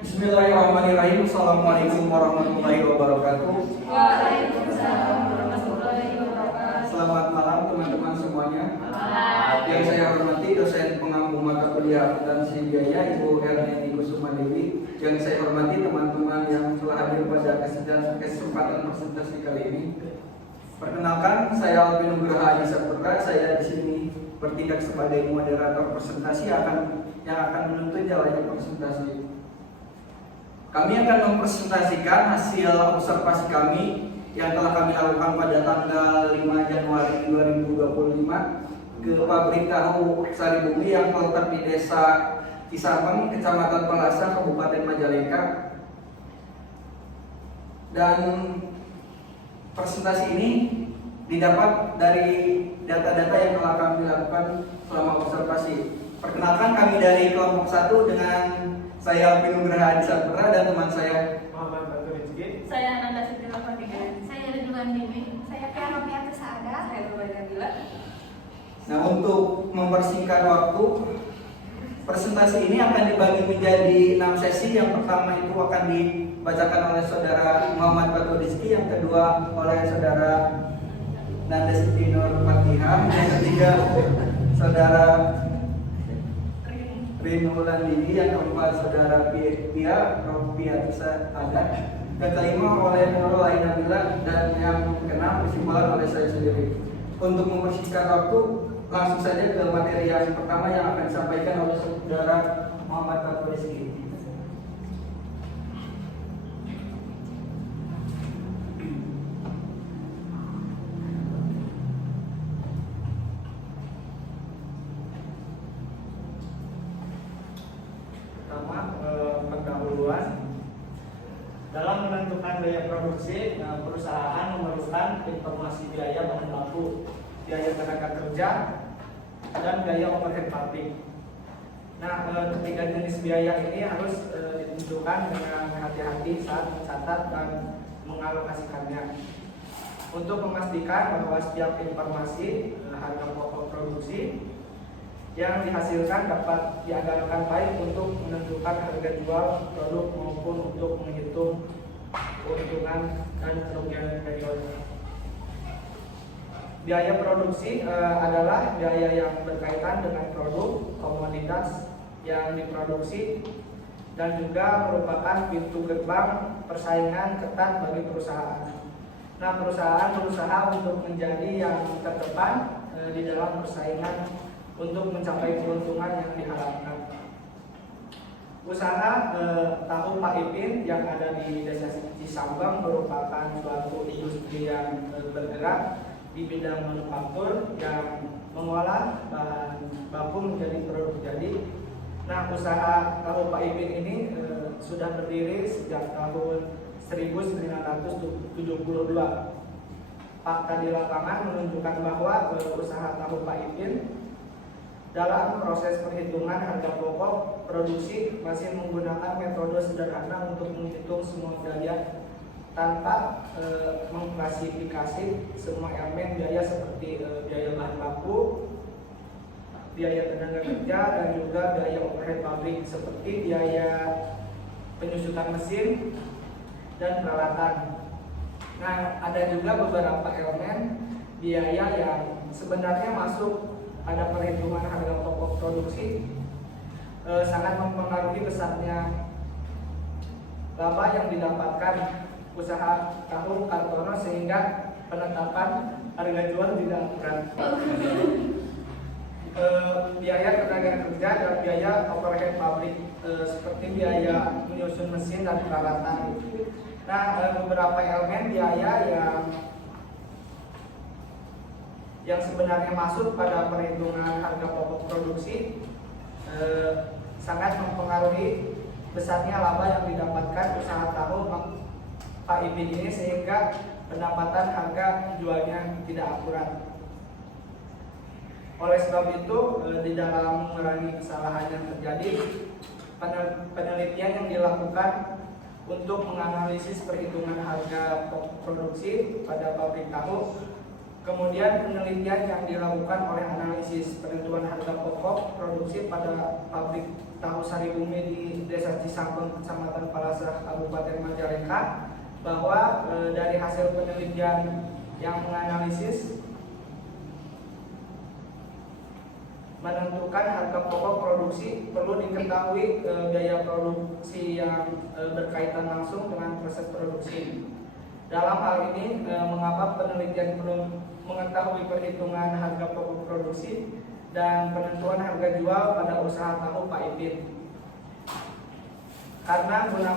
Bismillahirrahmanirrahim. Assalamualaikum warahmatullahi wabarakatuh. Waalaikumsalam warahmatullahi wabarakatuh. Selamat malam teman-teman semuanya. Malam. Yang saya hormati dosen pengampu mata kuliah akuntansi biaya Ibu Erneni Kusuma Dewi. Yang saya hormati teman-teman yang telah hadir pada kesempatan presentasi kali ini. Perkenalkan, saya Alvin Nugraha Adi Saputra. Saya di sini bertindak sebagai moderator presentasi yang akan menuntun jalannya presentasi. Kami akan mempresentasikan hasil observasi kami yang telah kami lakukan pada tanggal 5 Januari 2025 ke pabrik tahu Saribumi yang terletak di Desa Cisampang, Kecamatan Palasa, Kabupaten Majalengka. Dan presentasi ini didapat dari data-data yang telah kami lakukan selama observasi. Perkenalkan, kami dari kelompok 1 dengan saya Alvin Nugraha Adi Saputra dan teman saya Muhammad Batu Rizky. Saya Ananda Siti Lafantikan. Saya Ridwan Bibi. Saya Karofiat Saada. Saya Rubaya Bila. Nah, untuk mempersingkat waktu, presentasi ini akan dibagi menjadi 6 sesi. Yang pertama itu akan dibacakan oleh saudara Muhammad Batu Rizky, yang kedua oleh saudara Nanda Siti Nur Fatihah, yang ketiga saudara Rinu Landini, yang keempat saudara Pia Rofiat Saada, yang kelima oleh Nurul Aina Bila, dan yang keenam kesimpulan oleh saya sendiri. Untuk mempersingkat waktu, langsung saja ke materi yang pertama yang akan disampaikan oleh saudara Muhammad Batu Rizky. Pertama, pendahuluan. Dalam menentukan biaya produksi, perusahaan memerlukan informasi biaya bahan baku, biaya tenaga kerja, dan biaya overhead pabrik. Nah, ketiga jenis biaya ini harus ditentukan dengan hati-hati saat mencatat dan mengalokasikannya. Untuk memastikan bahwa setiap informasi harga pokok produksi yang dihasilkan dapat diandalkan baik untuk menentukan harga jual produk maupun untuk menghitung keuntungan dan kerugian periode. Biaya produksi adalah biaya yang berkaitan dengan produk, komoditas yang diproduksi, dan juga merupakan pintu gerbang persaingan ketat bagi perusahaan. Nah, perusahaan berusaha untuk menjadi yang terdepan di dalam persaingan untuk mencapai keuntungan yang diharapkan. Usaha tahu Pak Ipin yang ada di Desa Cisambang merupakan suatu industri yang bergerak di bidang manufaktur yang mengolah bahan baku menjadi produk jadi. Nah, usaha tahu Pak Ipin ini sudah berdiri sejak tahun 1972. Fakta di lapangan menunjukkan bahwa usaha tahu Pak Ipin dalam proses perhitungan harga pokok produksi masih menggunakan metode sederhana untuk menghitung semua biaya tanpa mengklasifikasi semua elemen biaya seperti biaya bahan baku, biaya tenaga kerja, dan juga biaya overhead pabrik seperti biaya penyusutan mesin dan peralatan. Nah, ada juga beberapa elemen biaya yang sebenarnya masuk pada perhitungan harga pokok produksi, sangat mempengaruhi besarnya laba yang didapatkan usaha tahu Kartono sehingga penetapan harga jual tidak akurat. Biaya tenaga kerja dan biaya overhead pabrik seperti biaya menyusun mesin dan peralatan. Nah, beberapa elemen biaya yang sebenarnya masuk pada perhitungan harga pokok produksi sangat mempengaruhi besarnya laba yang didapatkan usaha tahu Pak Ipin ini sehingga pendapatan harga jualnya tidak akurat. Oleh sebab itu, di dalam mengurangi kesalahan yang terjadi, penelitian yang dilakukan untuk menganalisis perhitungan harga pokok produksi pada pabrik tahu Kemudian penelitian yang dilakukan oleh analisis penentuan harga pokok produksi pada pabrik tahu Sari Bumi di Desa Cisangkong, Kecamatan Palasah, Kabupaten Majalengka, bahwa dari hasil penelitian yang menganalisis menentukan harga pokok produksi perlu diketahui biaya produksi yang berkaitan langsung dengan proses produksi. Dalam hal ini, mengapa penelitian perlu mengetahui perhitungan harga pokok produksi dan penentuan harga jual pada usaha tahu Pak Ipin? Karena guna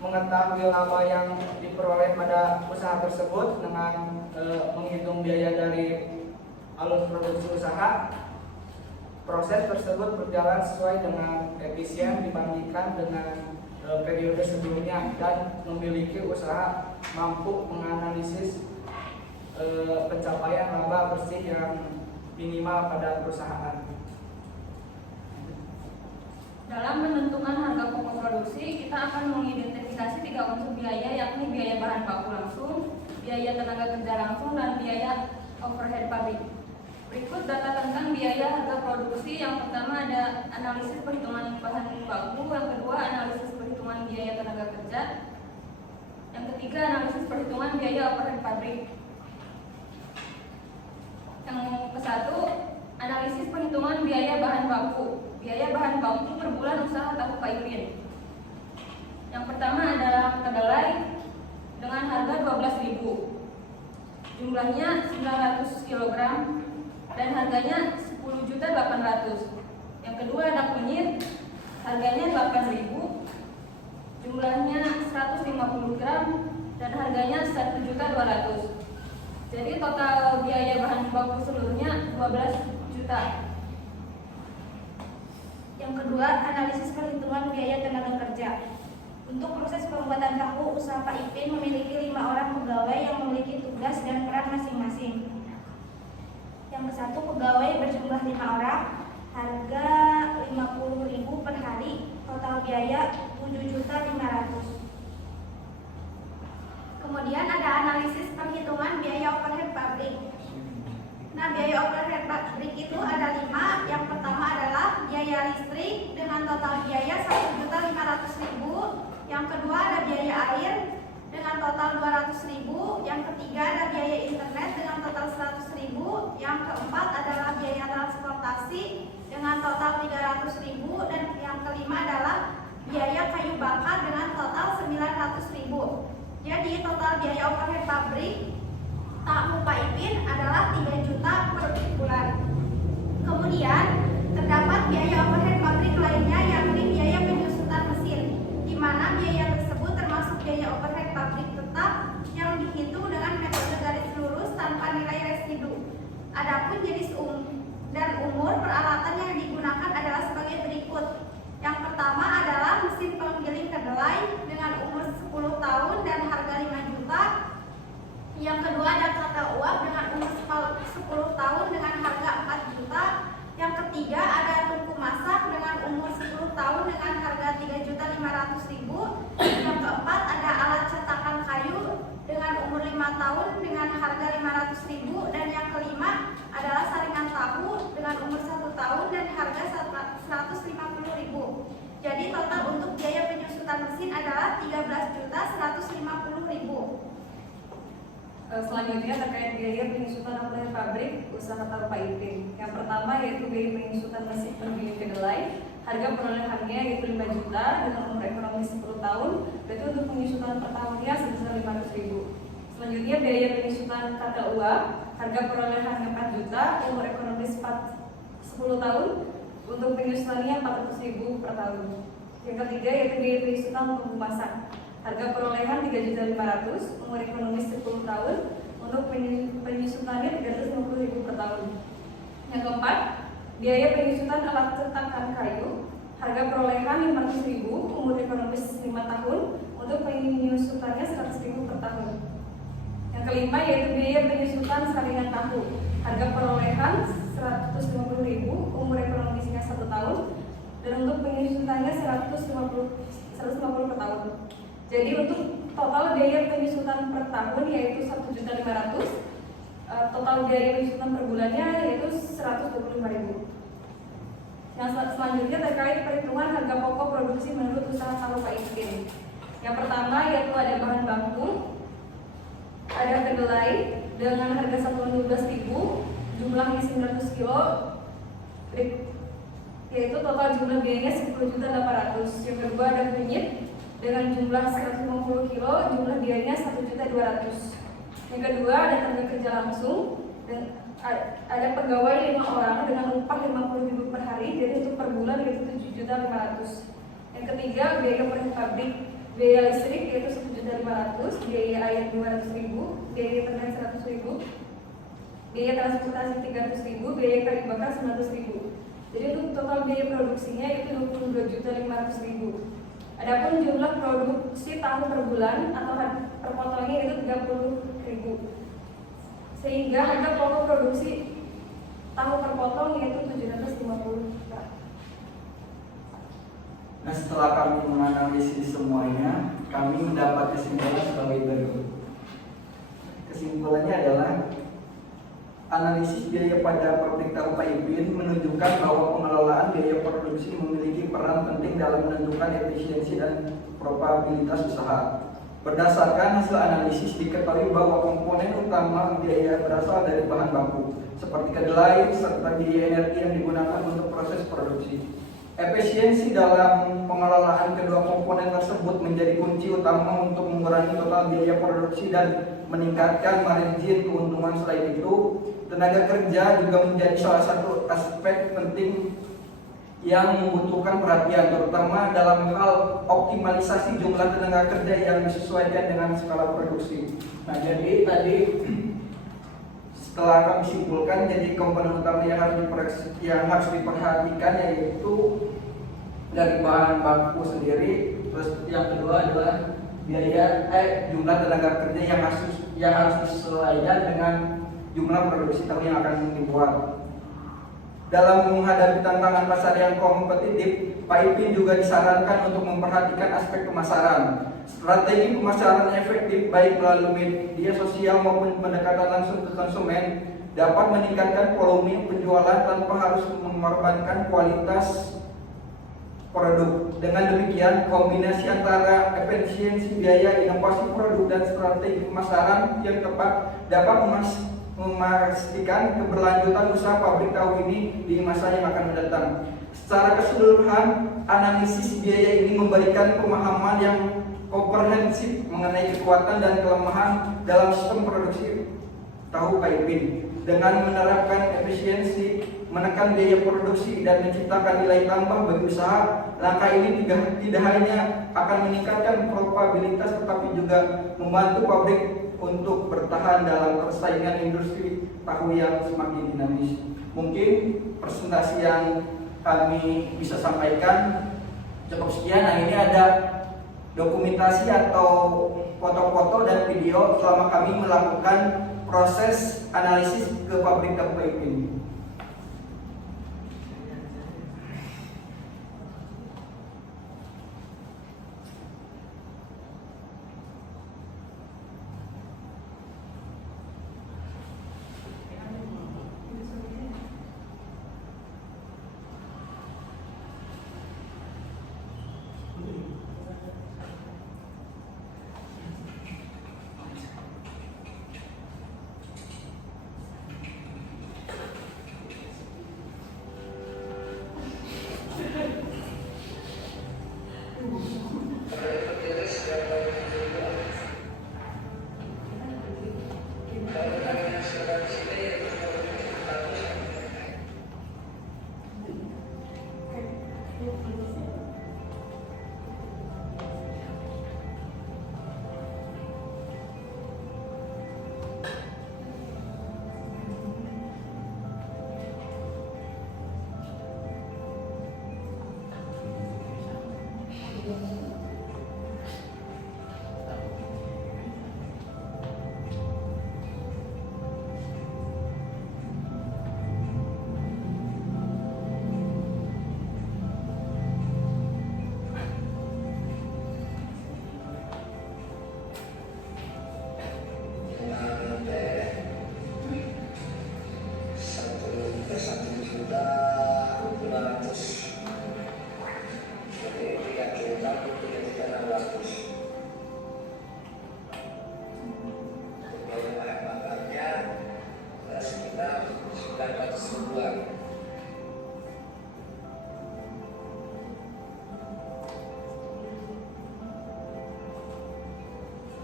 mengetahui laba yang diperoleh pada usaha tersebut dengan menghitung biaya dari alur produksi usaha, proses tersebut berjalan sesuai dengan efisien dibandingkan dengan periode sebelumnya dan memiliki usaha mampu menganalisis pencapaian laba bersih yang minimal pada perusahaan. Dalam menentukan harga pokok produksi, kita akan mengidentifikasi 3 unsur biaya, yakni biaya bahan baku langsung, biaya tenaga kerja langsung, dan biaya overhead pabrik. Berikut data tentang biaya harga produksi. Yang pertama ada analisis perhitungan bahan baku, yang kedua analisis perhitungan biaya tenaga kerja, yang ketiga analisis perhitungan biaya overhead pabrik. Yang ke-1, analisis perhitungan biaya bahan baku. Biaya bahan baku per bulan usaha tahu Pak Ipin. Yang pertama adalah kedelai dengan harga 12.000. Jumlahnya 900 kg dan harganya 10.800.000. Yang kedua ada kunyit, harganya 8.000. Jumlahnya 150 gram dan harganya 1.200.000. Jadi total biaya bahan baku seluruhnya 12 juta. Yang kedua, analisis perhitungan biaya tenaga kerja. Untuk proses pembuatan tahu, usaha Pak Ipin memiliki 5 orang pegawai yang memiliki tugas dan peran masing-masing. Yang ke-1, pegawai berjumlah 5 orang, harga 50.000 per hari, total biaya 7.500.000. Kemudian ada analisis perhitungan biaya overhead pabrik. Nah, biaya overhead pabrik itu ada 5. Yang pertama adalah biaya listrik dengan total biaya 1.500.000. Yang kedua ada biaya air dengan total 200.000. Yang ketiga ada biaya internet dengan total 100.000. Yang keempat adalah biaya transportasi dengan total 300.000. Dan yang kelima adalah biaya kayu bakar dengan total 900.000. Jadi total biaya overhead pabrik tahu Pak Ipin adalah 3 juta per bulan. Kemudian terdapat biaya overhead pabrik lainnya yakni biaya penyusutan mesin, di mana biaya tersebut termasuk biaya overhead pabrik tetap yang dihitung dengan metode garis lurus tanpa nilai residu. Adapun jenis dan umur peralatan yang digunakan adalah sebagai berikut. Yang pertama adalah mesin penggiling kedelai dengan umur 10 tahun dan harga 5 juta. Yang kedua ada kata uap dengan umur 10 tahun dengan harga 4 juta. Yang ketiga ada tungku masak dengan umur 10 tahun dengan harga 3.500.000. Yang keempat ada alat cetakan kayu dengan umur 5 tahun dengan harga 500.000. Dan yang kelima adalah saringan tahu dengan umur 1 tahun dan harga 150.000. Jadi total untuk biaya penyusutan mesin adalah 13.150.000. Selanjutnya terkait biaya penyusutan overhead pabrik usaha tahu Pak Ipin. Yang pertama yaitu biaya penyusutan mesin penggiling kedelai. Harga perolehannya yaitu 5 juta dengan umur ekonomi 10 tahun. Berarti untuk penyusutan per tahunnya sebesar 500.000. Selanjutnya biaya penyusutan kata uap. Harga perolehannya 4 juta, umur ekonomi 10 tahun. Untuk penyusutannya 400.000 per tahun. Yang ketiga yaitu biaya penyusutan untuk memasak. Harga perolehan 3.500.000, umur ekonomi 10 tahun. Untuk penyusutannya 350.000 per tahun. Yang keempat, biaya penyusutan alat cetakan kayu. Harga perolehan 500.000, umur ekonomi 5 tahun. Untuk penyusutannya 100.000 per tahun. Yang kelima yaitu biaya penyusutan saringan tahu. Harga perolehan 150.000, umur ekonomisnya 1 tahun. Dan untuk penyusutannya 150 per tahun. Jadi untuk total biaya penyusutan per tahun yaitu 1.500.000. Total biaya penyusutan per bulannya yaitu 125.000. Yang selanjutnya terkait perhitungan harga pokok produksi menurut usaha tahu Pak Ipin. Yang pertama yaitu ada bahan baku, ada kedelai dengan harga satuan 12.000, jumlahnya 900 kilo, yaitu total jumlah biayanya 10.800.000. Yang kedua ada kunyit dengan jumlah 150 kilo, jumlah biayanya 1.200.000. Yang kedua ada tenaga kerja langsung dan ada pegawai 5 orang dengan upah 50.000 per hari, jadi untuk per bulan yaitu 7.500.000. Yang ketiga biaya per pabrik, biaya listrik yaitu 1.500.000, biaya air 200.000, biaya internet 100.000, biaya transportasi 300.000, biaya kayu bakar 900.000. Jadi untuk total biaya produksinya itu 22.500.000. Adapun jumlah produksi tahu per bulan atau per potongnya itu 30.000. Sehingga harga pokok produksi tahu per potong yaitu 750. Nah, setelah kami menganalisis semuanya, kami mendapat kesimpulan sebagai berikut. Kesimpulannya adalah analisis biaya pada pabrik tahu Pak Ipin menunjukkan bahwa pengelolaan biaya produksi memiliki peran penting dalam menentukan efisiensi dan probabilitas usaha. Berdasarkan hasil analisis diketahui bahwa komponen utama biaya berasal dari bahan baku seperti kedelai serta biaya energi yang digunakan untuk proses produksi. Efisiensi dalam pengelolaan kedua komponen tersebut menjadi kunci utama untuk mengurangi total biaya produksi dan meningkatkan margin keuntungan. Selain itu, tenaga kerja juga menjadi salah satu aspek penting yang membutuhkan perhatian, terutama dalam hal optimalisasi jumlah tenaga kerja yang disesuaikan dengan skala produksi. Nah, jadi tadi setelah kami simpulkan, jadi komponen utama yang harus diperhatikan yaitu dari bahan baku sendiri, terus yang kedua adalah biaya jumlah tenaga kerja yang harus disesuaikan dengan jumlah produksi tahu yang akan dibuat. Dalam menghadapi tantangan pasar yang kompetitif, Pak Ipin juga disarankan untuk memperhatikan aspek pemasaran. Strategi pemasaran efektif baik melalui media sosial maupun pendekatan langsung ke konsumen dapat meningkatkan volume penjualan tanpa harus mengorbankan kualitas produk. Dengan demikian, kombinasi antara efisiensi biaya, inovasi produk, dan strategi pemasaran yang tepat dapat memastikan keberlanjutan usaha pabrik tahu ini di masa yang akan mendatang. Secara keseluruhan, analisis biaya ini memberikan pemahaman yang komprehensif mengenai kekuatan dan kelemahan dalam sistem produksi tahu Pak Ipin. Dengan menerapkan efisiensi, menekan biaya produksi, dan menciptakan nilai tambah bagi usaha, langkah ini tidak hanya akan meningkatkan probabilitas tetapi juga membantu pabrik untuk bertahan dalam persaingan industri tahu yang semakin dinamis. Mungkin presentasi yang kami bisa sampaikan cukup sekian. Nah, ini ada dokumentasi atau foto-foto dan video selama kami melakukan proses analisis ke pabrik tahu Pak Ipin.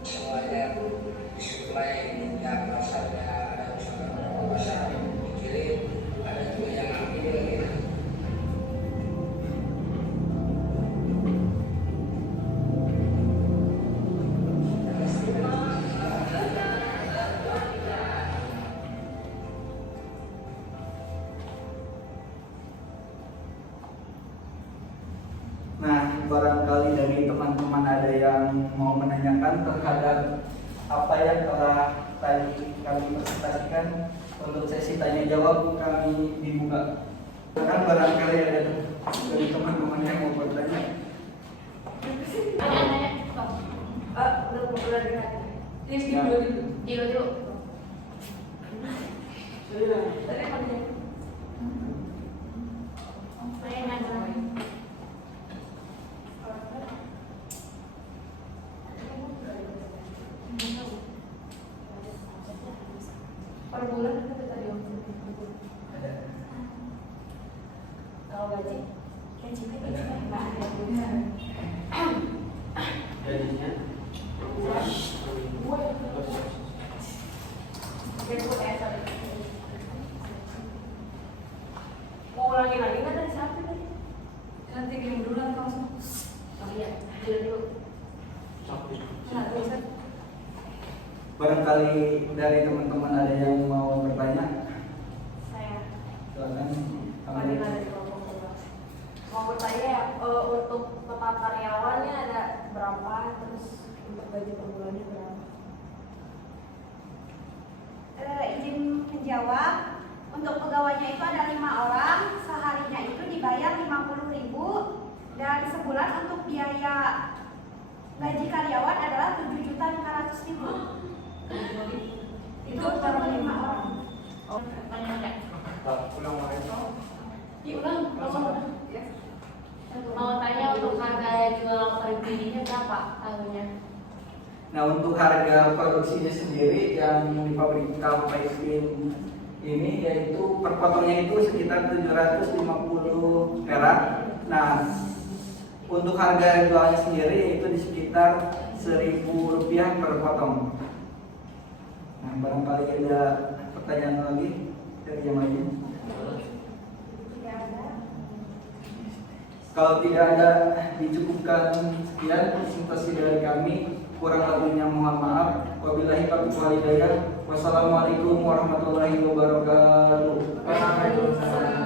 semuanya disuplai yang pasarnya ada usaha pasar dikirim, ada juga yang ambil gitu. Nah, barangkali dari teman-teman ada yang mau menanyakan terhadap apa yang telah tadi kami presentasikan. Untuk sesi tanya jawab kami dibuka. Kan barangkali ada dari teman-teman yang mau bertanya. Udah dengar. Please Ya. dulu. Tadi apa dia? Per bulan kan tadi om. Kalau gaji Jadinya mau ulangi lagi nggak dari siapa tadi? Nanti kirim dulu nanti langsung. Oh iya, dulu. Nah, terus Barangkali dari teman-teman ada yang mau bertanya. saya Silakan. Fadila dari kelompok 12. Mau bertanya untuk total karyawannya ada berapa, terus untuk gaji per bulannya berapa? Izin menjawab, untuk pegawainya itu ada 5 orang, seharinya itu dibayar 50.000 dan sebulan untuk biaya gaji karyawan adalah 7.500.000. Itu per 5 orang. Oh, tanya. Ulang lagi. Diulang, Ya. mau tanya untuk harga jual per bininya berapa tahunnya? Nah, untuk harga produksinya sendiri yang di pabrik Kalpaitin ini yaitu per potongnya itu sekitar 750 perak. Nah, untuk harga jualnya sendiri yaitu di sekitar Rp1.000 per potong. Nah, barangkali ada pertanyaan lagi dari yang lain. Tidak ada. Kalau tidak ada, dicukupkan sekian presentasi dari kami. Kurang lebihnya mohon maaf. Wabillahi taufiq wal hidayah. Wassalamualaikum warahmatullahi wabarakatuh. Waalaikumsalam.